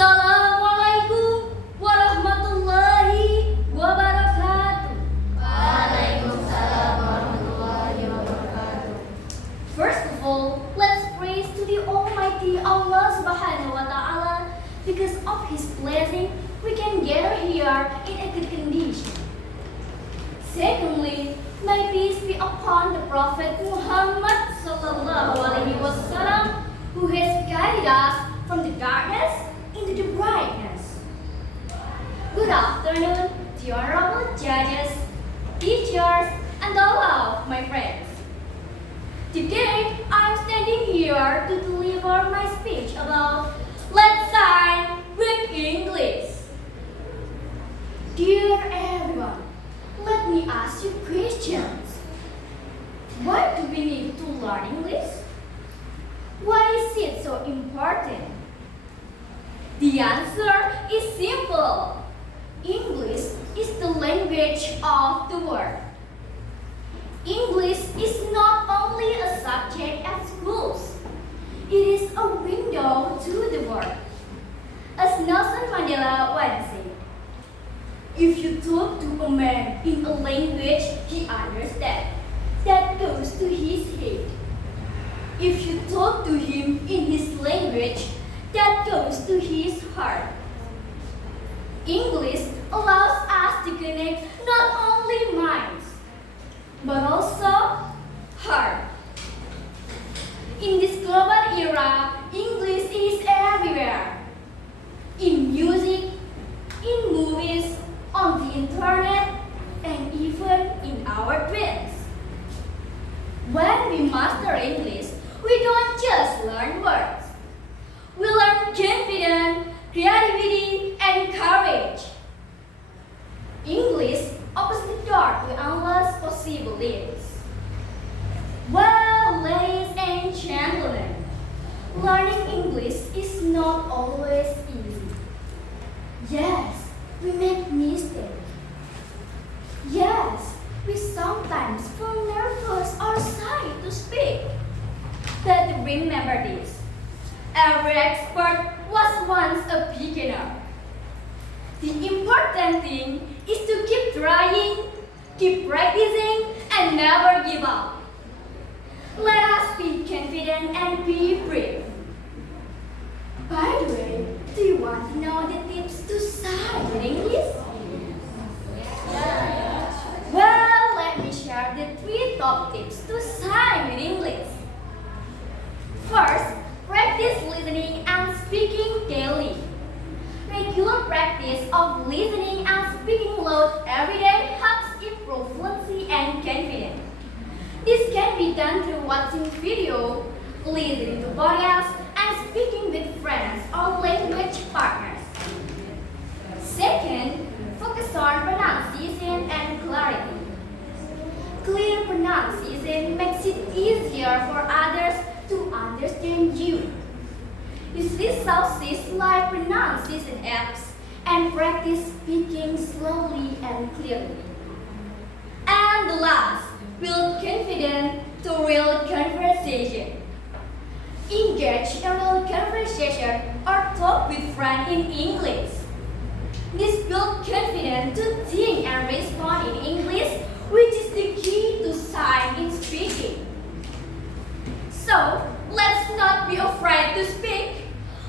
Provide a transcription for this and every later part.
Assalamualaikum warahmatullahi wabarakatuh. Waalaikumsalam warahmatullahi wabarakatuh. First of all, let's praise to the Almighty Allah Subhanahu wa Ta'ala. Because of His blessing, we can gather here in a good condition. Secondly, may peace be upon the Prophet Muhammad Sallallahu Alaihi Wasallam, who has guided us from the darkness into the brightness. Good afternoon, dear honorable judges, teachers, and all of my friends. Today, I'm standing here to deliver my speech about Let's Sign with English. Dear everyone, let me ask you questions. Why do we need to learn English? Why is it so important? The answer is simple. English is the language of the world. English is not only a subject at schools. It is a window to the world. As Nelson Mandela once said, if you talk to a man in a language he understands, that goes to his head. If you talk to him in his language, that goes to his heart. English allows us to connect not only minds, but also heart. In this global era, English is everywhere. In music, in movies, on the internet, and even in our dreams. When we master English, we don't just learn words. We learn confidence, creativity, and courage. English opens the door to endless possibilities. Well, ladies and gentlemen, learning English is not always easy. Yes, we make mistakes. Yes, we sometimes feel nervous or shy to speak. But remember this. Every expert was once a beginner. The important thing is to keep trying, keep practicing, and never give up. Let us be confident and be brave. By the way, do you want to know the tips to sign in English? Well, let me share the 3 top tips to sign in English. First, practice listening and speaking daily. Regular practice of listening and speaking loud every day helps improve fluency and confidence. This can be done through watching video, listening to podcasts, and speaking with friends or language partners. Second, focus on pronunciation and clarity. Clear pronunciation makes it easier for others to understand you. Use resources like pronunciation apps and practice speaking slowly and clearly. And the last, build confidence to real conversation. Engage in real conversation or talk with friends in English. This builds confidence to think and respond in English, which is the key to sign in speaking. So, let's not be afraid to speak.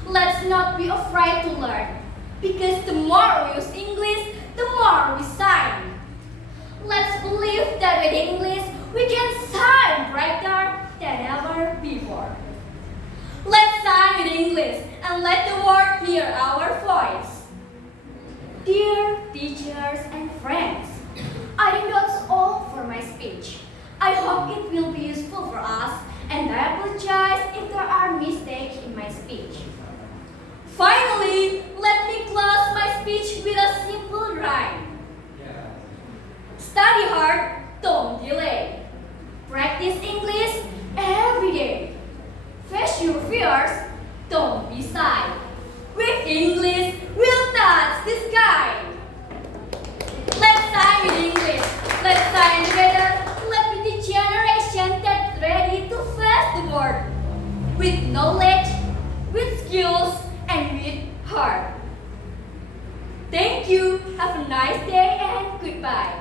Let's not be afraid to learn. Because the more we use English, the more we sign. Let's believe that with English, we can sign brighter than ever before. Let's sign with English and let the world hear our voice. Dear teachers and friends, I think that's all for my speech. I hope it will be useful for us, and I apologize if there are mistakes in my speech. Finally, let me close my speech with a simple rhyme. Study hard, don't delay. Practice English every day. Face your fears, don't be shy. With English, we'll touch the sky. Let's sign with English. Let's sign together. Let's be the generation that's ready to face the world with knowledge, with skills, and with heart. Thank you, have a nice day and goodbye.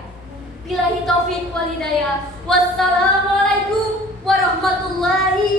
Billahi taufiq wal hidayah. Wassalamualaikum warahmatullahi